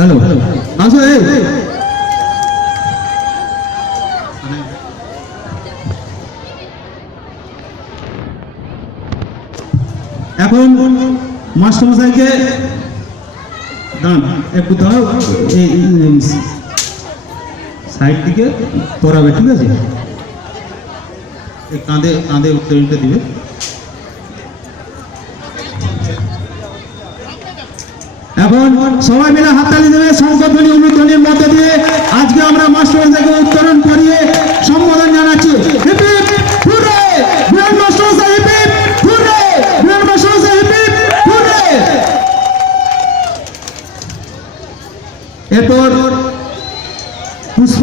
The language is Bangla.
হ্যালো আসো এই এখন মাস্টারমশাইকে দাঁড়ান একটু দাঁড়াও, এই সাইড দিকে পড়াবে, ঠিক আছে? এই কাঁধে কাঁধে উত্তরটা দিবে। এখন সবাই মিলে হাততালি দেবে শঙ্করধ্বনি অনুধ্বনির মধ্যে দিয়ে আজকে আমরা মাস্টারমশাইকে উত্তরণ করিয়ে সম্বোধন জানাচ্ছি। Hip hip hurray! বীরেন মাস্টারমশাই হিপ হিপ হুররে! বীরেন মাস্টারমশাই হিপ হিপ হুররে! এরপর পুষ্প